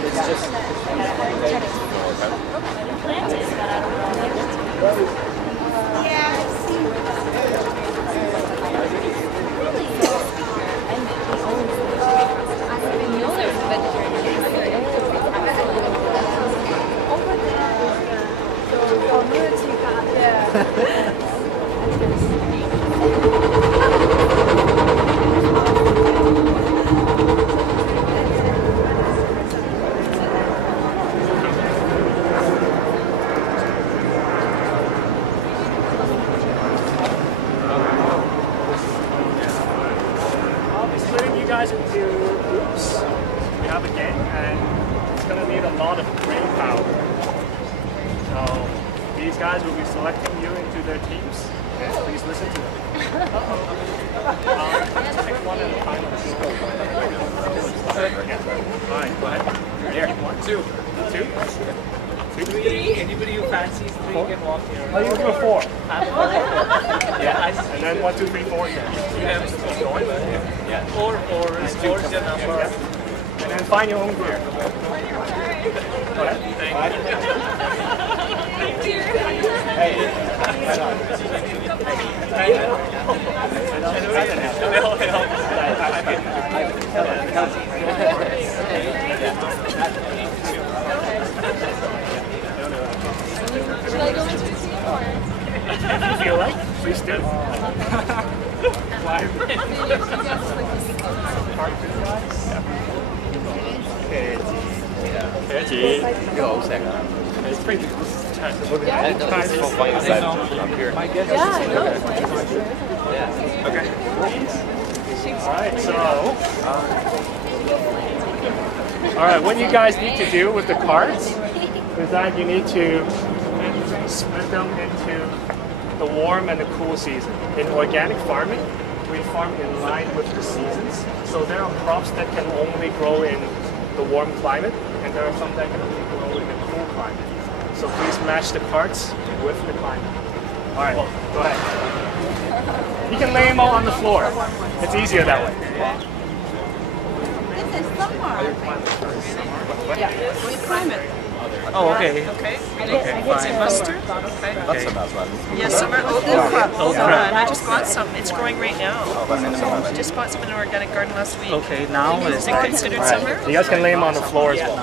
It's just guys into groups. We have a game and it's going to need a lot of brain power. So these guys will be selecting you into their teams. Please listen to them. Pick one at a time. Alright, go ahead. Here. 1, 2. 2? 3. Anybody who fancies 3 can walk here. Oh, you do a 4. Yeah. And then 1, 2, 3, 4. Yeah. Yeah. 4 is your number. And then find your own group. Go ahead. Thank you. Hey. Should I go into the scene or? If you feel like, please do. It's pretty good. Okay. Alright, what you guys need to do with the cards is that you need to split them into the warm and the cool season. In organic farming, we farm in line with the seasons. So there are crops that can only grow in the warm climate, and there are some that can only grow in the cool climate. So please match the cards with the climate. Alright, go ahead. You can lay them all on the floor. It's easier that way. This is summer. Yeah, we climate. Oh, okay. Okay. Okay, What's fine. mustard? Okay. that's about right. Yes, summer okra. And I just bought some. It's growing right now. That's Just bought some in an organic garden last week. Okay, now Is is it considered summer? You guys can lay them on the floor as well.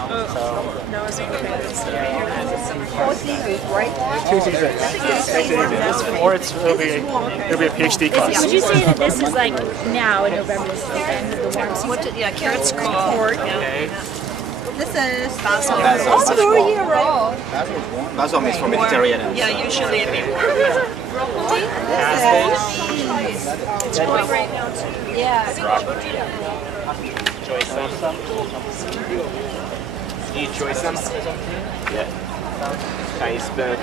No, is it okay? 4 seasons, right? 2 seasons. Or it'll be a PhD class. Would you say that this is like now in November, this is the end of the warm season? What did, yeah, carrots cool. okay. This is Basil. all 4 year round. Basil means for Mediterranean. Yeah, usually it'd be warm. It's growing right now too. Yeah. Need choices? Yeah. Chinese spinach.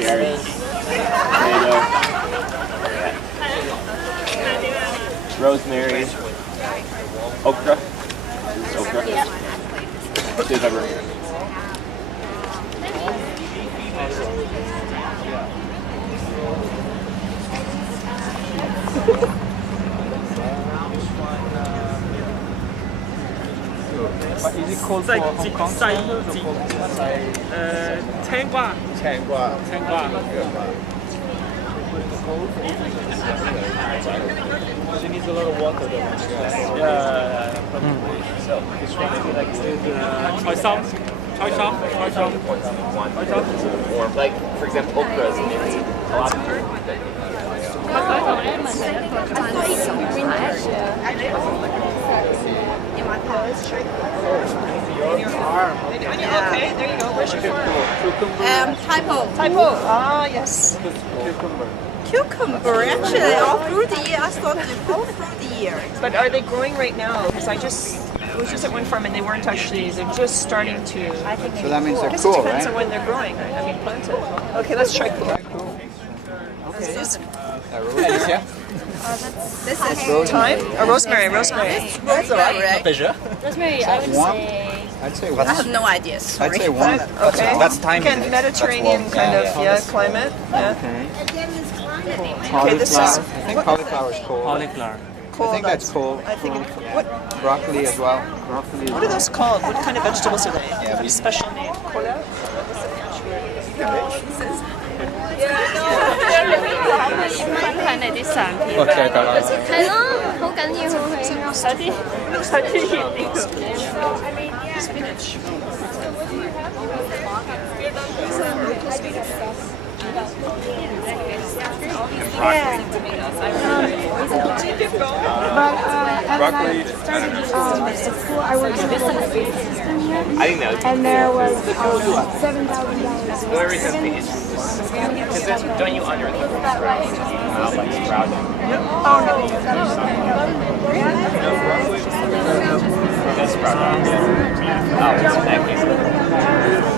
Carrots. Tomato. Rosemary. Okra. Okra. Cucumber. 在青瓜。青瓜。青瓜。 She needs a lot of water though. Yeah. Choy song. Choy song. Choy song. Or like, for example, okra is maybe a lot of Okay, there you go. Where's your farm? Typo. Ah, yes. Cucumber, actually, all through the year. I thought all through the year. But are they growing right now? Because I was just at one farm and they weren't actually, they're just starting to. So that means I they're guess cool, it depends right? on when they're growing. I mean, planted. Okay, let's try cool. This is Roses, yeah? this is Thyme? Or rosemary, rosemary. rosemary. Rosemary, I would One? say. I'd say I have one. no idea. Sorry. I'd say one. Okay. That's thyme. Again, Mediterranean kind of, yeah, climate. Yeah. Okay. Okay, this is I think cauliflower is cold. Cauliflower. cold. I think that's cold. I think what Broccoli as well. Broccoli. what are those called? What kind of vegetables are they? Yeah, What a special name. Cola? 睇你啲相片。我就係咁啦。係咯，好緊要，好緊要。Spinach. Broccoli. Started school. I worked in the education system here, I think that would be and there was $7,000. the reason I think it's just because don't you under the like sprouting? That's sprouting. Oh, so in that case.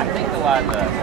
I think a lot of the